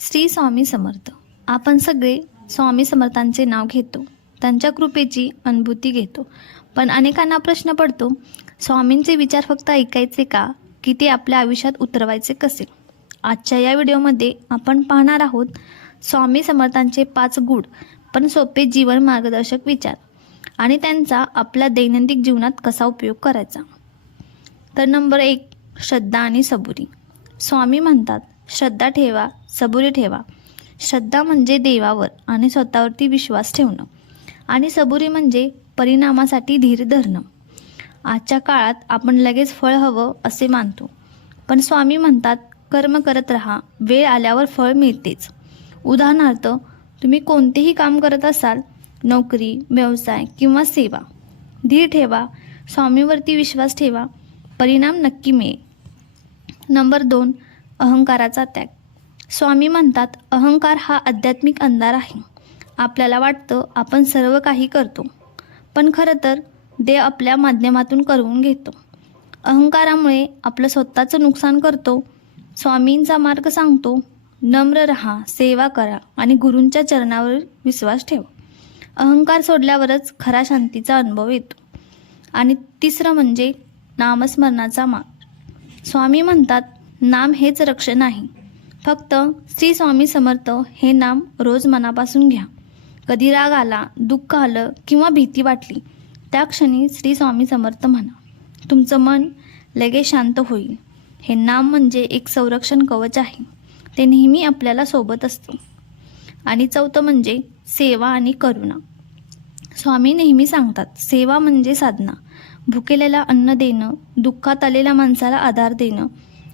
श्री स्वामी समर्थ. आपण सगळे स्वामी समर्थांचे नाव घेतो. त्यांच्या कृपेची अनुभूती घेतो. पण अनेकांना प्रश्न पडतो स्वामींचे विचार फक्त ऐकायचे का? की ते आपल्या आयुष्यात उतरवायचे कसे? आजच्या या व्हिडिओमध्ये आपण पाहणार आहोत स्वामी समर्थांचे पाच गुड पण सोपे जीवन मार्गदर्शक विचार आणि त्यांचा आपल्या दैनंदिन जीवनात कसा उपयोग करायचा? तर नंबर एक श्रद्धा आणि सबुरी. स्वामी म्हणतात श्रद्धा ठेवा सबुरी ठेवा. श्रद्धा म्हणजे देवावर आणि स्वतःवरती विश्वास ठेवणं. आणि सबुरी म्हणजे परिणामासाठी धीर धरणं. आजच्या काळात आपण लगेच फळ हवं असे मानतो. पण स्वामी म्हणतात कर्म करत राहा वेळ आल्यावर फळ मिळतेच. उदाहरणार्थ तुम्ही कोणतेही काम करत असाल नोकरी व्यवसाय किंवा सेवा धीर ठेवा स्वामीवरती विश्वास ठेवा परिणाम नक्की मिळेल. नंबर दोन अहंकाराचा त्याग. स्वामी म्हणतात अहंकार हा आध्यात्मिक अंधार आहे. आपल्याला वाटतं आपण सर्व काही करतो. पण खरं तर देव आपल्या माध्यमातून करून घेतो. अहंकारामुळे आपलं स्वतःचं नुकसान करतो. स्वामींचा मार्ग सांगतो नम्र रहा सेवा करा आणि गुरूंच्या चरणावर विश्वास ठेवा. अहंकार सोडल्यावरच खरा शांतीचा अनुभव येतो. आणि तिसरं म्हणजे नामस्मरणाचा मार्ग. स्वामी म्हणतात नाम हेच रक्षण आहे फक्त श्री स्वामी समर्थ हे नाम रोज मनापासून घ्या. कधी राग आला दुःख आलं किंवा भीती वाटली त्या क्षणी श्री स्वामी समर्थ म्हणा. तुमचं मन लगेच शांत होईल. हे नाम म्हणजे एक संरक्षण कवच आहे. ते नेहमी आपल्याला सोबत असते. आणि चौथं म्हणजे सेवा आणि करुणा. स्वामी नेहमी सांगतात सेवा म्हणजे साधना. भुकेलेला अन्न देणं दुःखात आलेल्या माणसाला आधार देणं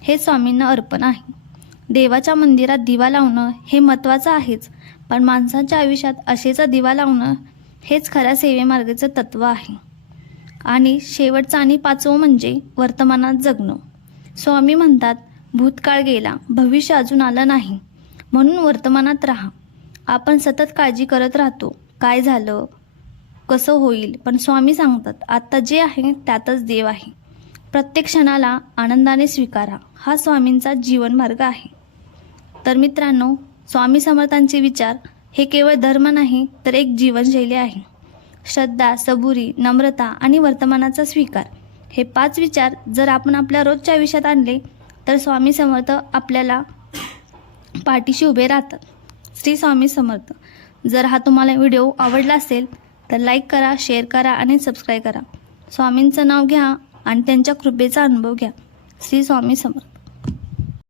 हे स्वामींना अर्पण आहे. देवाच्या मंदिरात दिवा लावणं हे महत्त्वाचं आहेच पण माणसांच्या आयुष्यात आशेचा दिवा लावणं हेच खऱ्या सेवेमार्गाचं तत्त्व आहे. आणि शेवटचं आणि पाचवं म्हणजे वर्तमानात जगणं. स्वामी म्हणतात भूतकाळ गेला भविष्य अजून आलं नाही. म्हणून वर्तमानात राहा. आपण सतत काळजी करत राहतो. काय झालं? कसं होईल? पण स्वामी सांगतात आत्ता जे आहे त्यातच देव आहे. प्रत्येक क्षणाला आनंदाने स्वीकारा. हा स्वामींचा जीवनमार्ग आहे. तर मित्रांनो स्वामी समर्थांचे विचार हे केवळ धर्म नाही तर एक जीवनशैली आहे. श्रद्धा सबुरी नम्रता आणि वर्तमानाचा स्वीकार. हे पाच विचार जर आपण आपल्या रोजच्या आयुष्यात आणले तर स्वामी समर्थ आपल्याला पाठीशी उभे राहतात. श्री स्वामी समर्थ. जर हा तुम्हाला व्हिडिओ आवडला असेल तर लाईक करा शेअर करा आणि सबस्क्राईब करा. स्वामींचं नाव घ्या आणि त्यांच्या कृपेचा अनुभव घ्या. श्री स्वामी समर्थ.